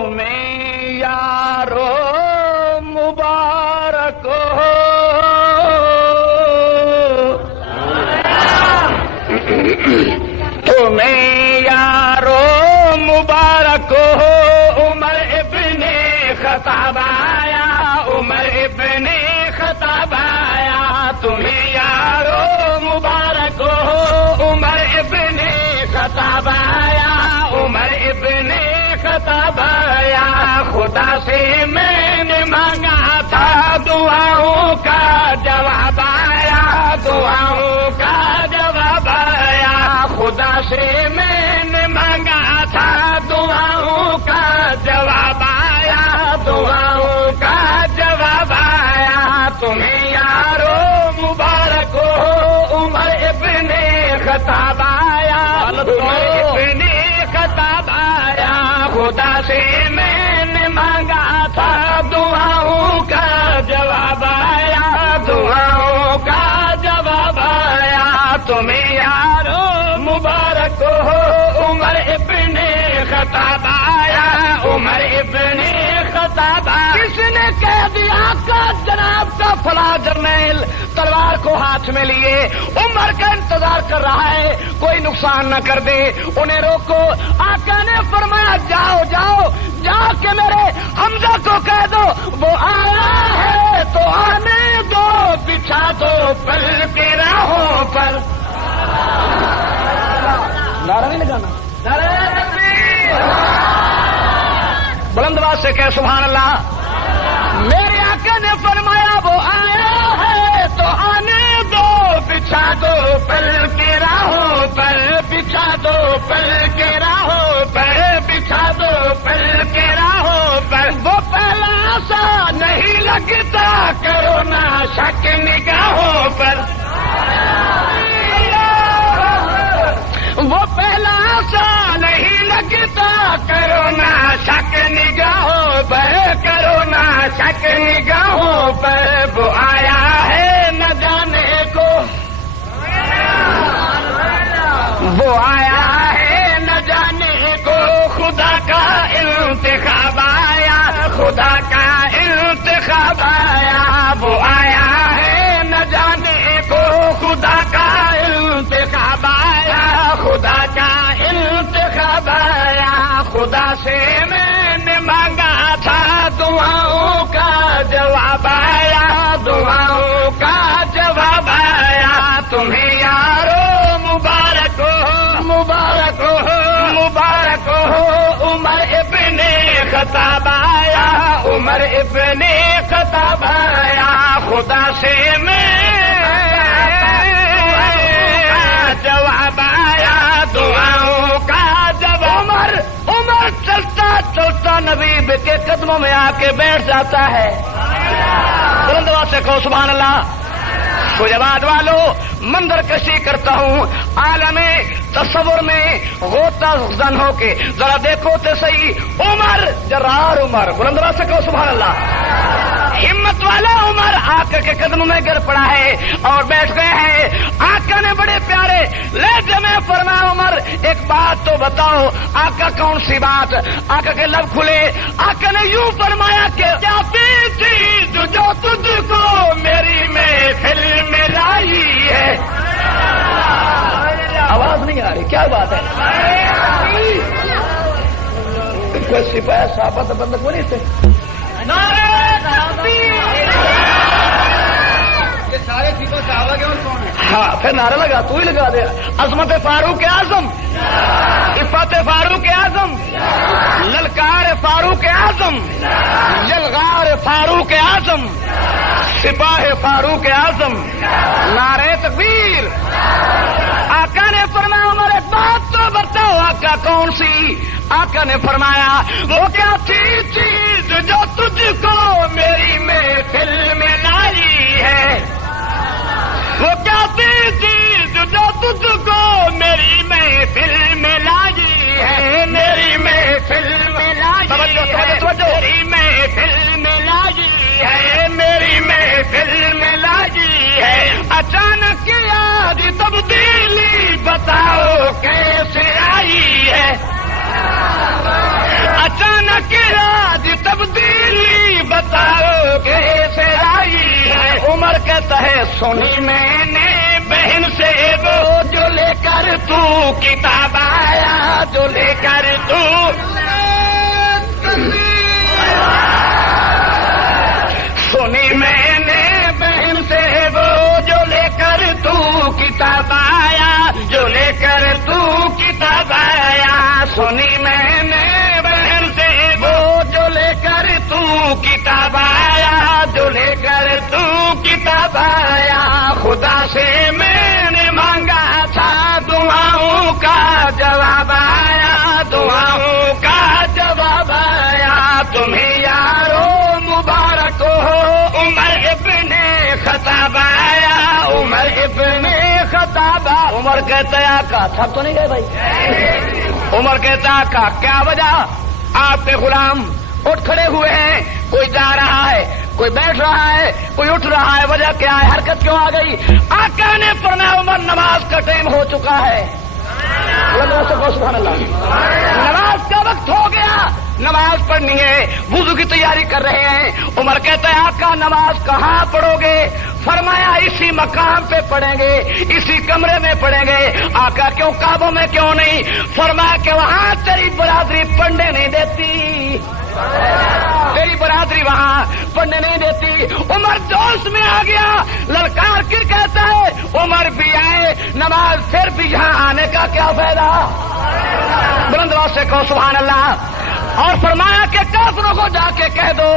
تمہیں یارو مبارک ہو، تمہیں یارو مبارک ہو، عمر ابن خطاب آیا، عمر ابن خطاب آیا، تمہیں یارو مبارک ہو، عمر ابن خطاب آیا، عمر ابن خطاب آیا، خدا سے میں نے مانگا تھا دعاؤں کا جواب آیا، دعاؤں کا جواب آیا، خدا سے میں نے مانگا تھا دعاؤں کا جواب آیا، دعاؤں کا جواب آیا، تمہیں یارو مبارک ہو، عمر ابن خطاب آیا، عمر ابن خطاب آیا، خدا سے میں نے مانگا تھا دعاؤں کا جواب آیا، دعاؤں کا جواب آیا، تمہیں یارو مبارک ہو، عمر ابن خطاب آیا، عمر ابن خطاب آیا، کس نے کہہ دیا کہ جناب کا فلاں جرنیل تلوار کو ہاتھ میں لیے عمر کا انتظار کر رہا ہے، کوئی نقصان نہ کر دے، انہیں روکو۔ آقا نے فرمایا جاؤ جاؤ جا کے میرے حمزہ کو کہہ دو وہ آیا ہے تو آنے دو، بچھا دو پل کے راہوں پر۔ نعرہ نہیں لگانا، نعرہ تکبیر، بلند آواز سے کہہ سبحان اللہ۔ میرے آقا نے فرمایا وہ آیا ہے تو آنے دو، بچھا دو پل کے راہوں پر، بچھا دو پل کے راہوں پر، بچھا دو پل کے راہوں پر، وہ پہلا سا نہیں لگتا کرو نہ شک نگاہوں پر، وہ پہلا سا نہیں لگتا کرو نہ شک نگاہوں پر، کرو نہ شک نگاہوں پر، وہ آیا ہے نہ جانے کو، وہ آیا ہے نہ جانے کو، خدا کا انتخاب آیا، خدا کا انتخاب آیا، وہ آیا ہے نہ جانے کو، خدا کا انتخاب آیا، خدا کا انتخاب آیا، خدا سے میں نے مانگا تھا دعاؤں کا جواب آیا، دعاؤں کا جواب آیا، تمہیں یارو مبارک ہو، مبارک ہو، مبارک ہو، عمر ابن خطاب آیا، عمر ابن خطاب آیا، خدا سے میں جواب آیا، دعاؤں کا جب عمر چلتا چلتا نبی کے قدموں میں آ کے بیٹھ جاتا ہے۔ بلند آواز سے کہو سبحان اللہ۔ فیضآباد والوں منظر کشی کرتا ہوں، عالم تصور میں غوطہ زن ہو کے ذرا دیکھو تو صحیح، عمر جرار عمر، بلند آواز سے کہو سبحان اللہ۔ ہمت والا عمر آقا کے قدموں میں گر پڑا ہے اور بیٹھ گئے ہیں۔ آقا نے بڑے پیارے لہجے میں فرمایا عمر ایک بات تو بتاؤ۔ آقا کون سی بات؟ آقا کے لب کھلے، آقا نے یوں فرمایا کہ کیا چیز جو تجھ کو میری محفل میں لائی ہے۔ آواز نہیں آ رہی، کیا بات ہے؟ کوئی سپاہی صحابہ تو بندہ کو نہیں تھے؟ یہ سارے چیزوں صحابہ کے اور کون ہے؟ ہاں پھر نعرہ لگا، تو ہی لگا دے۔ عظمت فاروق اعظم، عفت فاروق اعظم، للکار فاروق اعظم، یلغار فاروق اعظم، سپاہ فاروق اعظم، نعرہ تکبیر۔ آقا نے فرمایا عمر ایک بات تو بتاؤ، آقا کون سی؟ آقا نے فرمایا وہ کیا چیز جو تجھ کو میری محفل میں لائی ہے، وہ کیا چیز جو تجھ کو میری محفل میں لائی ہے، میری محفل میں لائی ہے، میری محفل میں لائی ہے، میری محفل میں لائی ہے۔ اچانک یاد تبدیلی بتاؤ کیسے آئی ہے، اچانک سنی میں نے بہن سے وہ جو لے کر تو کتاب آیا، جو لے کر تو سنی میں نے بہن سے وہ جو لے کر تو کتاب آیا، جو لے کر تو کتاب آیا، سنی میں نے بہن سے وہ جو لے کر تو کتاب آیا، جو لے کر تو کتاب آیا، خدا سے میں نے مانگا تھا دعاؤں کا جواب آیا، دعاؤں کا جواب آیا، تمہیں یارو مبارک ہو عمر ابن خطاب آیا، عمر ابن خطاب۔ عمر کہتا ہے آقا تھک تو نہیں گئے بھائی؟ عمر کہتا ہے آقا کیا وجہ؟ آپ کے غلام اٹھ کھڑے ہوئے ہیں، کوئی جا رہا ہے، کوئی بیٹھ رہا ہے، کوئی اٹھ رہا ہے، وجہ کیا ہے؟ حرکت کیوں آ گئی؟ آقا نے فرمایا عمر نماز کا ٹائم ہو چکا ہے، سبحان اللہ، نماز کا وقت ہو گیا، نماز پڑھنی ہے، وضو کی تیاری کر رہے ہیں۔ عمر کہتا ہے آقا نماز کہاں پڑھو گے؟ فرمایا اسی مقام پہ پڑھیں گے، اسی کمرے میں پڑھیں گے۔ آقا کیوں کعبوں میں کیوں نہیں؟ فرمایا کہ وہاں تیری برادری پڑھنے نہیں دیتی، تیری برادری وہاں پڑھنے نہیں دیتی۔ عمر جوش میں آ گیا، للکار کے کہتا ہے عمر بھی آئے، نماز پھر بھی یہاں آنے کا کیا فائدہ؟ بلند آواز سے کہو سبحان اللہ۔ اور فرمایا کہ کافروں کو جا کے کہہ دو،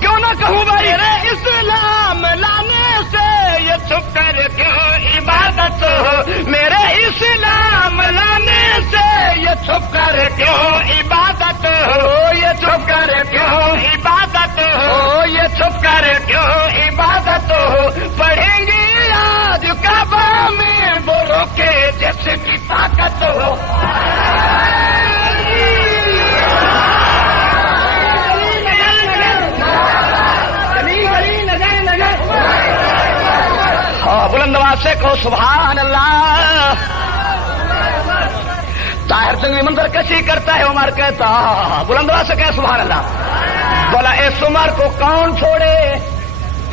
کیوں نہ کہوں بھائی رے اسلام لانے سے یہ چھپ کر کیوں عبادت ہو، میرے اسلام لانے سے یہ چھپ کر کیوں عبادت ہو، یہ چھپ کر کیوں عبادت ہو، یہ چھپ کر کیوں عبادت ہو، پڑھیں گے آج کعبہ میں وہ روکے جس کی طاقت ہو۔ بلند آواز سے کہو سبحان اللہ۔ طاہر جنگی منظر کشی کرتا ہے، عمر کہتا بلند آواز سے کہے سبحان اللہ۔ بولا اس عمر کو کون چھوڑے؟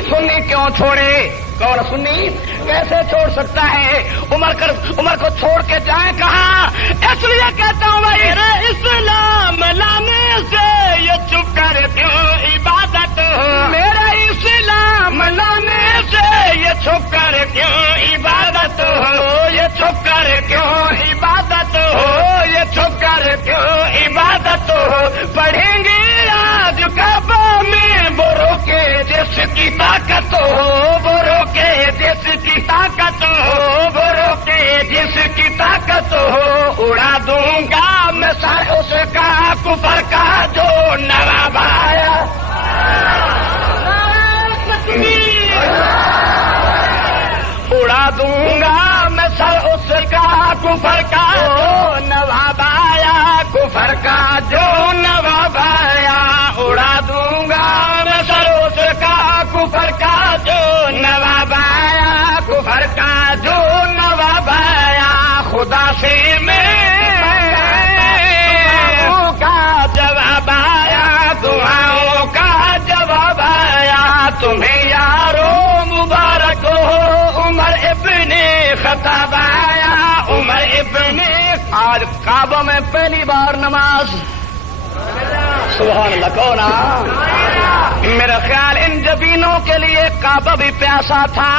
سنی کیوں چھوڑے؟ کون سنی کیسے چھوڑ سکتا ہے؟ عمر کو چھوڑ کے جائیں کہاں؟ اس لیے کہتا ہوں میرے اسلام لانے سے یہ چپ کر کیوں عبادت ہو، میرا اسلام لانے سے یہ چھپ کر کیوں عبادت ہو، یہ چھپ کر کیوں عبادت ہو، یہ چھپ کر کیوں عبادت ہو، پڑھیں گے آج کعبہ میں برو کے جس کی طاقت ہو، برو کے جس کی طاقت ہو، برو کے جس کی طاقت ہو، اڑا دوں گا میں سر اس کا کفر کا جو نواب آیا۔ اڑا دوں گا میں سر اس کا کفر کا جو نواب آیا، کفر کا جو نواب آیا، اڑا دوں گا میں سر اس کا کفر کا جو نواب آیا، کفر کا جو نواب آیا، خدا سے میں دعاؤں کا جواب آیا، دعاؤں کا جواب آیا، تمہیں یارو مبارک ہو عمر ابن خطاب آیا، عمر ابن۔ آج کعبہ میں پہلی بار نماز، سبحان اللہ کون؟ میرا خیال ان جبینوں کے لیے کعبہ بھی پیاسا تھا۔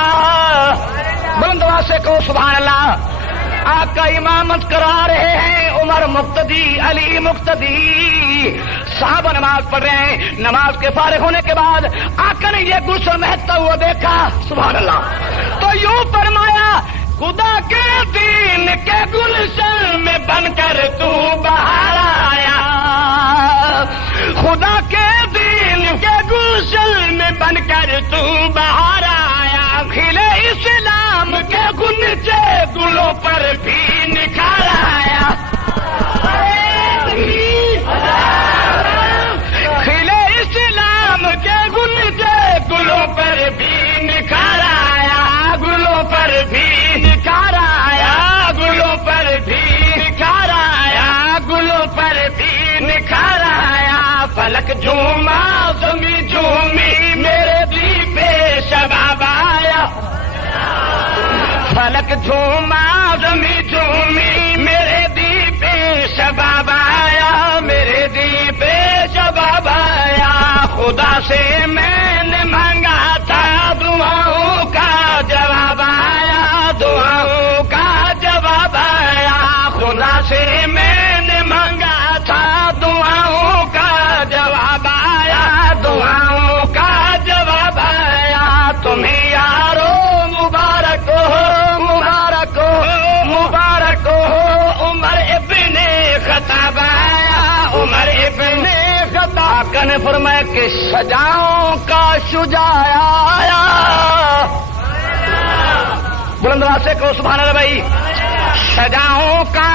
بلند آواز سے کہو سبحان اللہ۔ آپ کا امامت کرا رہے ہیں، عمر مقتدی، علی مقتدی، صحابہ نماز پڑھ رہے ہیں۔ نماز کے فارغ ہونے کے بعد آقا نے یہ گلشن مہکتا ہوا دیکھا، سبحان اللہ، تو یوں فرمایا خدا کے دین کے گلشن میں بن کر تو باہر آیا، خدا کے دین کے گلشن میں بن کر تو باہر آیا، کھلے اسلام کے گلچے گلوں پر بھی نکھار آیا، کھلے اسلام کے گلچے گلوں پر بھی نکھار آیا، گلوں پر بھی نکھار آیا، گلوں پر بھی نکھار آیا، گلوں پر بھی نکھار آیا، فلک جھوما زمین جھومی میرے بھی بے شباب آیا، فلک جھوما زمیں جھومی میرے دی پہ شباب آیا میرے دی پہ شباب آیا خدا سے میں نے مانگا تھا دعاؤں کا جواب آیا دعاؤں کا جواب آیا خدا سے میں نے مانگا تھا دعاؤں کا جواب آیا دعاؤں کا جواب آیا تمہیں یارو مبارک ہو مبارک ہو مبارک ہو عمر ابن خطاب آیا عمر ابن خطاب نے فرمایا کہ شجاعوں کا شجاع آیا بلند آواز سے کہو سبحان اللہ بھائی شجاعوں کا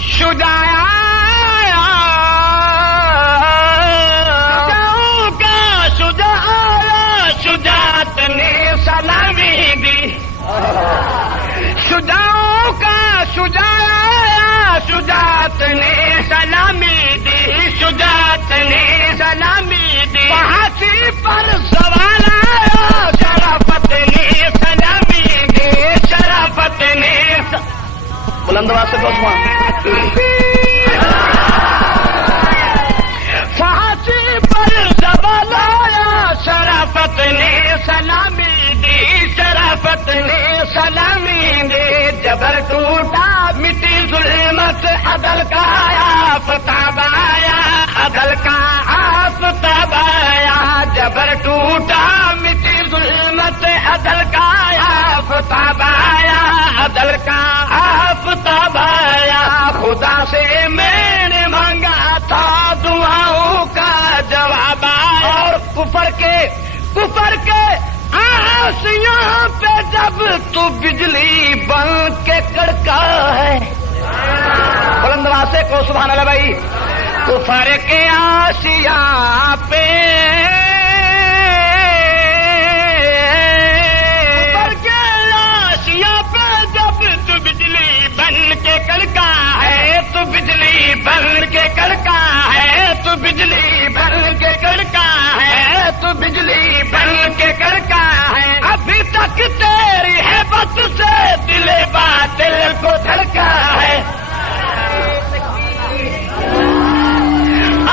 شجاع آیا شجاعوں کا شجاع آیا شجاعت نے سلامی دی شجاعوں کا شجاع آیا شجاعت نے سلامی دی شجاعت نے سلامی دی پہاچی پر سوال آیا شرافت نے سلامی دی شرافت نے بلند آواز سے پہاچی پر سوال آیا شرافت نے سلامی دی شرافت نے سلامی دی جبر ٹوٹا مٹی ظلمت عدل کا آفتاب آیا عدل کا آفتاب آیا جبر ٹوٹا مٹی ظلمت عدل کا آفتاب آیا عدل کا آفتاب آیا خدا سے میں نے مانگا تھا دعاؤں کا جواب آیا اور کفر کے آسیاں پہ جب تو بجلی بن کے کڑکا ہے بلند آواز سے کو سبحان اللہ بھائی کفر کے آسیاں پہ کفر کے آسیاں پہ جب تو بجلی بن کے کڑکا ہے تو بجلی بن کے کڑکا ہے تو بجلی بن کے کڑکا ہے تو بجلی بن کے کڑکا ہے ابھی تک تیری ہیبت سے دل باطل کو دھڑکا ہے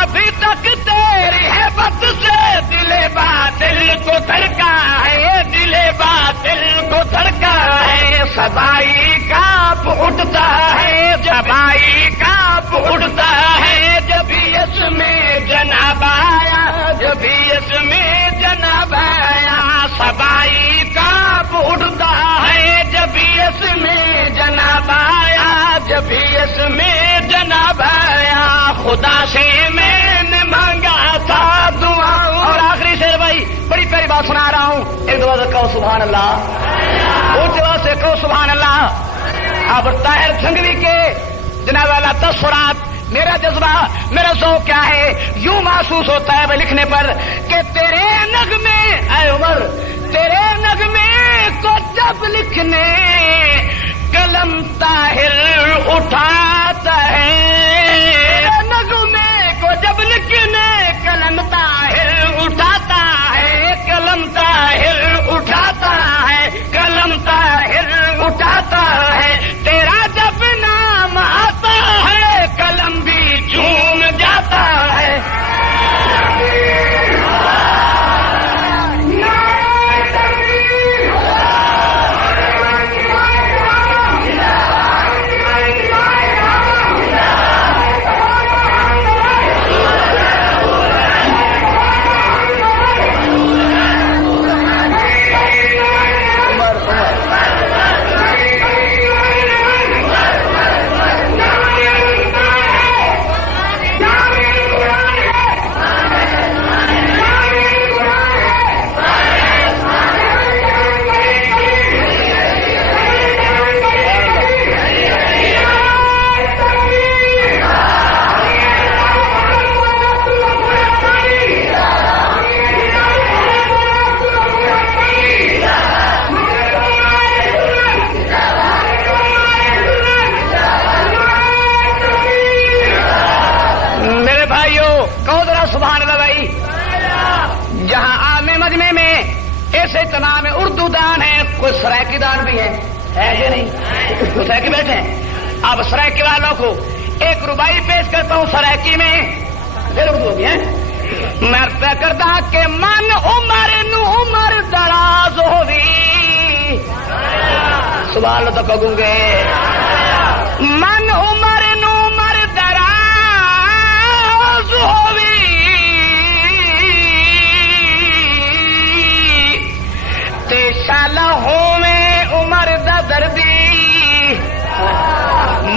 ابھی تک تیری ہیبت سے دل باطل کو دھڑکا ہے دل باطل کو دھڑکا ہے سبائی کاپ اٹھتا ہے جبائی کاپ اٹھتا ہے جب اس میں جناب آیا جب اس میں جناب آیا سبائی کاپ اٹھتا ہے جب اس میں جناب آیا جب اس میں جناب آیا خدا سے میں نے مانگا تھا دعاؤں اور آخری شعر بھائی بڑی پیاری بات سنا رہا ہوں ایک دو کہو سبحان اللہ اونچی آواز سے کہو سبحان اللہ اب طاہر جھنگوی کے جناب والا تصورات میرا جذبہ میرا ذوق کیا ہے یوں محسوس ہوتا ہے وہ لکھنے پر کہ تیرے نغمے اے عمر تیرے نغمے کو جب لکھنے قلم طاہر اٹھاتا ہے نغمے کو جب لکھنے قلم طاہر اٹھاتا ہے قلم طاہر اٹھاتا ہے قلم طاہر اٹھاتا ہے تیرا جب نام آتا ہے قلم بھی جھوم جاتا ہے سبحان اللہ بھائی جہاں عام مجمع میں ایسے تمام اردو دان ہیں کوئی سرائکی دان بھی ہیں ہے کہ نہیں؟ تو سرائکی بیٹھے ہیں. اب سرائکی والوں کو ایک ربائی پیش کرتا ہوں سرائکی میں. میں کردا کہ من عمر نو عمر دراز ہوئی. سوال تو کہوں گے من عمر نو عمر دراز ہوئی تے شالا ہوویں عمر دا دردی.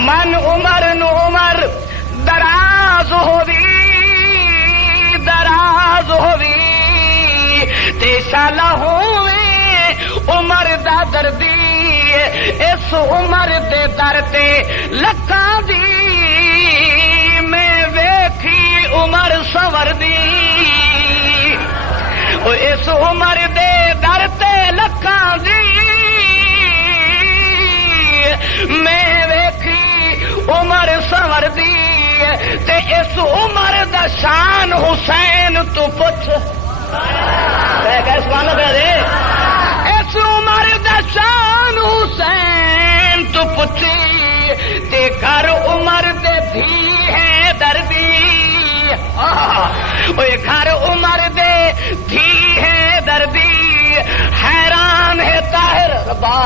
من عمر نو عمر دراز ہوئی دراز ہوئی تے شالا ہوویں عمر دا دردی. اس عمر دے در تے لکھاں دی میں ویکھی عمر سور دی. اس عمر دے در تے لکھاں دی میں ویکھی عمر سور دی. تے اس عمر دا شان حسین تو پوچھ. سوال پہ دے. اس عمر دا شان حسین تو پوچھی تے گھر عمر دے دھی ہے دردی. گھر عمر دے دھی ہے دردی. حیران ہے طاہر ربا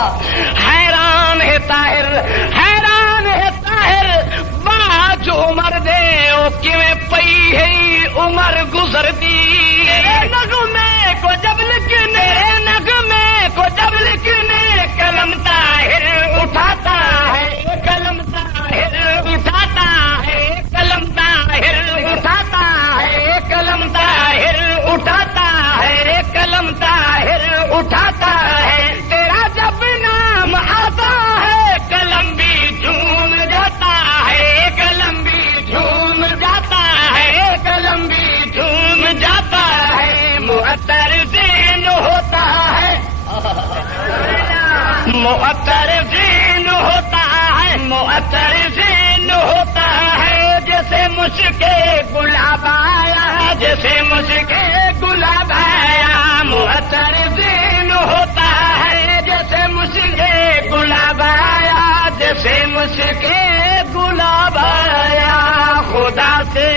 حیران ہے طاہر حیران ہے طاہر باج عمر دے او کیویں پئی ہے عمر گزردی. نغمے کو جب لکھنے نغمے کو جب لکھنے قلم طاہر اٹھاتا ہے قلم طاہر اٹھاتا ہے قلم طاہر اٹھاتا ہے قلم طاہر اٹھاتا ہے قلم طاہر اٹھاتا ہے. تیرا جب نام آتا ہے قلم بھی جھوم جاتا ہے قلم بھی جھوم جاتا ہے قلم بھی جھوم جاتا ہے. معطر ذہن ہوتا ہے معطر ذہن ہوتا ہے معطر ذہن ہوتا ہے. جیسے مشک گلاب آیا جیسے مشک گلاب آیا. معطر ذہن ہوتا ہے جیسے مشک گلاب آیا جیسے مشک گلاب آیا. خدا سے